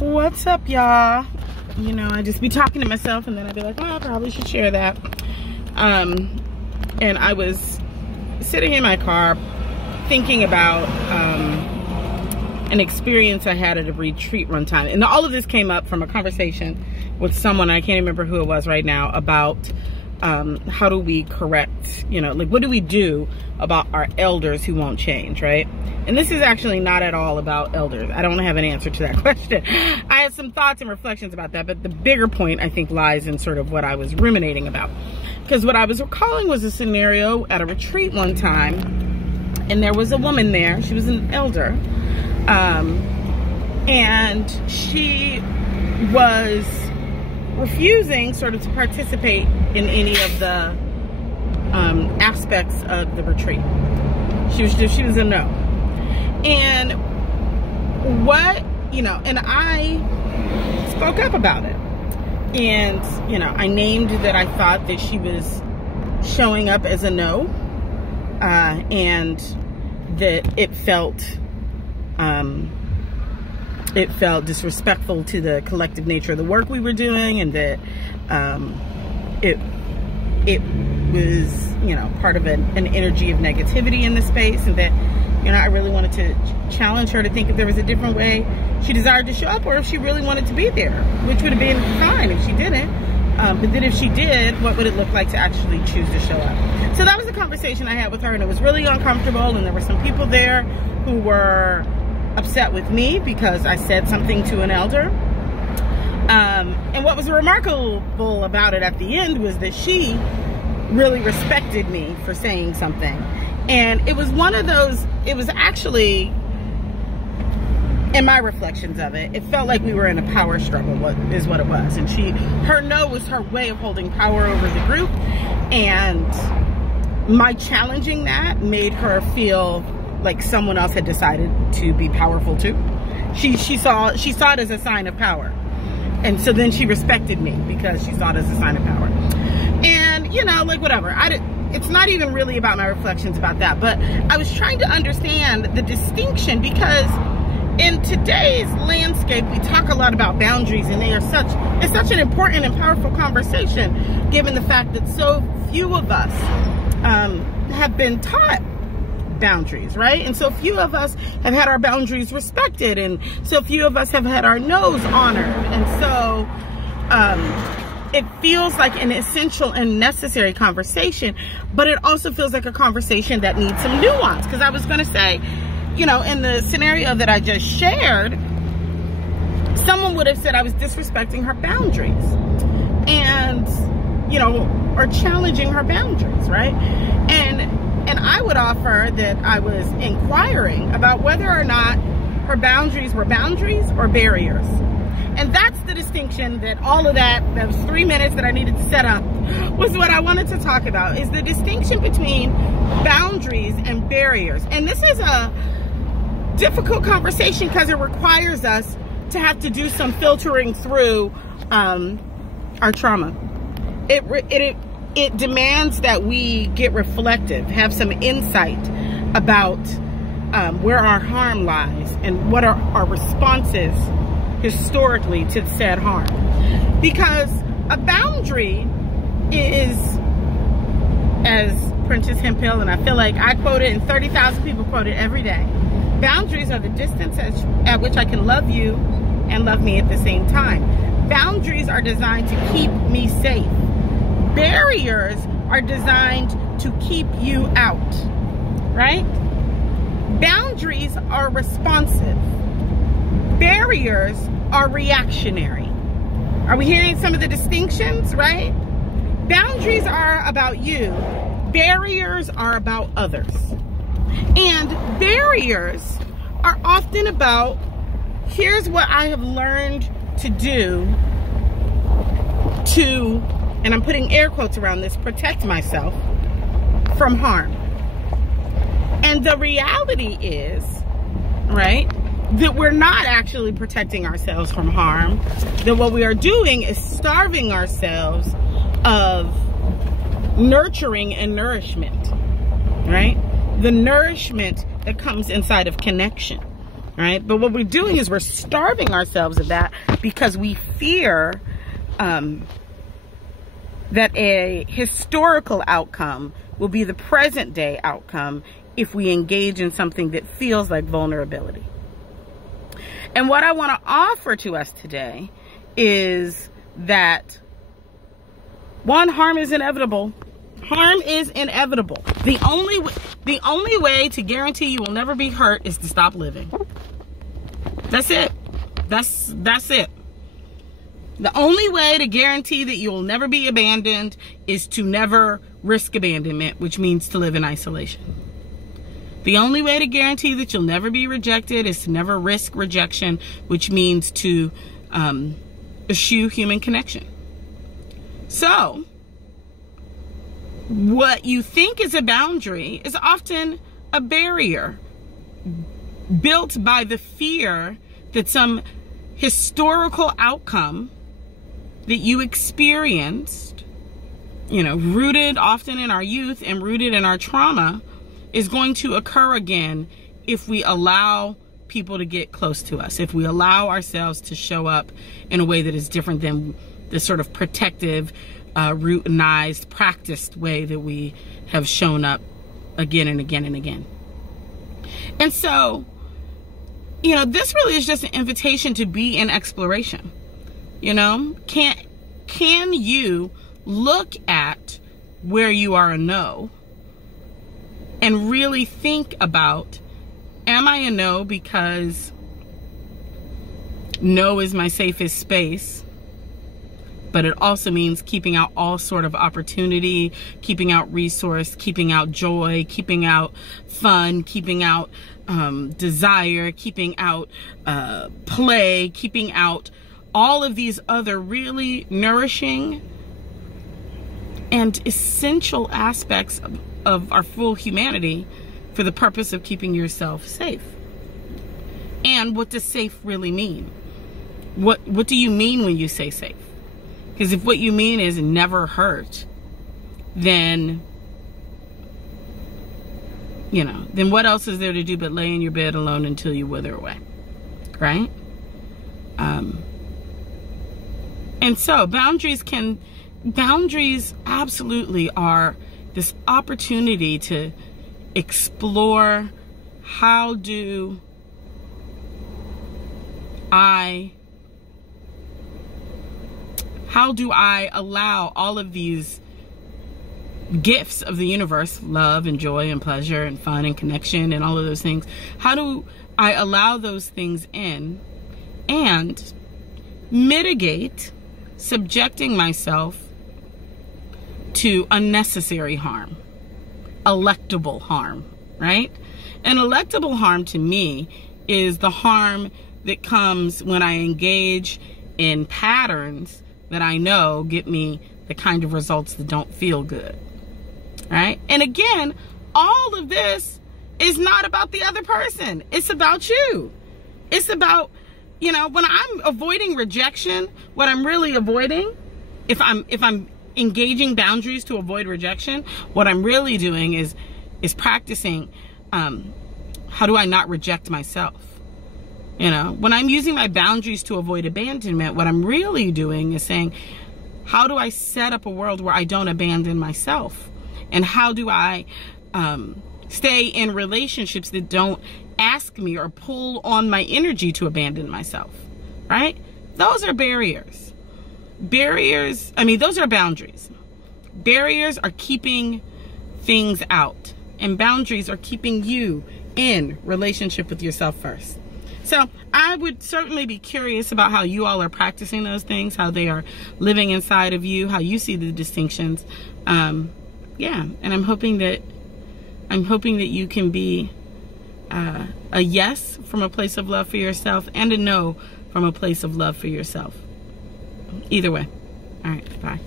What's up, y'all? You know, I just be talking to myself and then I'd be like, oh, I probably should share that. And I was sitting in my car thinking about an experience I had at a retreat one time. And all of this came up from a conversation with someone, I can't remember who it was right now, about how do we correct, you know, like what do we do about our elders who won't change, right? And this is actually not at all about elders. I don't have an answer to that question. I had some thoughts and reflections about that, but the bigger point I think lies in sort of what I was ruminating about. Because what I was recalling was a scenario at a retreat one time, and there was a woman there. She was an elder, and she was refusing sort of to participate in any of the aspects of the retreat. She was a no. And what, you know, and I spoke up about it. And, you know, I named that I thought that she was showing up as a no, and that it felt disrespectful to the collective nature of the work we were doing, and that it was, you know, part of an energy of negativity in the space, and that, you know, I really wanted to challenge her to think if there was a different way she desired to show up, or if she really wanted to be there, which would have been fine if she didn't. But then if she did, what would it look like to actually choose to show up? So that was a conversation I had with her, and it was really uncomfortable, and there were some people there who were upset with me because I said something to an elder. And what was remarkable about it at the end was that she really respected me for saying something. And it was one of those, it was actually, in my reflections of it, it felt like we were in a power struggle, what it was. And her no was her way of holding power over the group. And my challenging that made her feel like someone else had decided to be powerful too. She saw it as a sign of power. And so then she respected me because she saw it as a sign of power. And, you know, like whatever. It's not even really about my reflections about that, but I was trying to understand the distinction, because in today's landscape, we talk a lot about boundaries, and it's such an important and powerful conversation, given the fact that so few of us have been taught boundaries, right? And so few of us have had our boundaries respected, and so few of us have had our no's honored. And so it feels like an essential and necessary conversation, but it also feels like a conversation that needs some nuance. Because I was going to say, you know, in the scenario that I just shared, someone would have said I was disrespecting her boundaries, and, you know, or challenging her boundaries, right? And I would offer that I was inquiring about whether or not her boundaries were boundaries or barriers. And that's the distinction that all of that, those 3 minutes that I needed to set up, was what I wanted to talk about, is the distinction between boundaries and barriers. And this is a difficult conversation because it requires us to have to do some filtering through our trauma. It demands that we get reflective, have some insight about where our harm lies and what are our responses historically to said harm. Because a boundary is, as Princess Hemphill, and I feel like I quote it and 30,000 people quote it every day, boundaries are the distance at which I can love you and love me at the same time. Boundaries are designed to keep me safe. Barriers are designed to keep you out, right? Boundaries are responsive. Barriers are reactionary. Are we hearing some of the distinctions, right? Boundaries are about you. Barriers are about others. And barriers are often about, here's what I have learned to do to, and I'm putting air quotes around this, protect myself from harm. And the reality is, right, that we're not actually protecting ourselves from harm, that what we are doing is starving ourselves of nurturing and nourishment, right? The nourishment that comes inside of connection, right? But what we're doing is we're starving ourselves of that because we fear that a historical outcome will be the present day outcome if we engage in something that feels like vulnerability. And what I want to offer to us today is that, one, harm is inevitable. Harm is inevitable. The only way to guarantee you will never be hurt is to stop living. That's it. That's it. The only way to guarantee that you will never be abandoned is to never risk abandonment, which means to live in isolation. The only way to guarantee that you'll never be rejected is to never risk rejection, which means to eschew human connection. So, what you think is a boundary is often a barrier built by the fear that some historical outcome that you experienced, rooted often in our youth and rooted in our trauma, is going to occur again if we allow people to get close to us, if we allow ourselves to show up in a way that is different than the sort of protective, routinized, practiced way that we have shown up again and again and again. And so, this really is just an invitation to be in exploration. Can you look at where you are a no and really think about, am I a no because no is my safest space, but it also means keeping out all sort of opportunity, keeping out resource, keeping out joy, keeping out fun, keeping out desire, keeping out play, keeping out all of these other really nourishing and essential aspects of our full humanity for the purpose of keeping yourself safe. And what does safe really mean? What do you mean when you say safe? Because if what you mean is never hurt, then what else is there to do but lay in your bed alone until you wither away, right? And so boundaries absolutely are this opportunity to explore, how do I allow all of these gifts of the universe, love and joy and pleasure and fun and connection and all of those things, how do I allow those things in and mitigate subjecting myself to unnecessary harm, electable harm, right? And electable harm to me is the harm that comes when I engage in patterns that I know get me the kind of results that don't feel good, right? And again, all of this is not about the other person. It's about you. It's about, when I'm avoiding rejection, what I'm really avoiding, if I'm engaging boundaries to avoid rejection, what I'm really doing is practicing, how do I not reject myself? When I'm using my boundaries to avoid abandonment, what I'm really doing is saying, how do I set up a world where I don't abandon myself? And how do I stay in relationships that don't ask me or pull on my energy to abandon myself, right? Those are barriers. Those are boundaries. Barriers are keeping things out, and boundaries are keeping you in relationship with yourself first. So I would certainly be curious about how you all are practicing those things, how they are living inside of you, how you see the distinctions. And I'm hoping that you can be a yes from a place of love for yourself and a no from a place of love for yourself. Either way. All right, bye.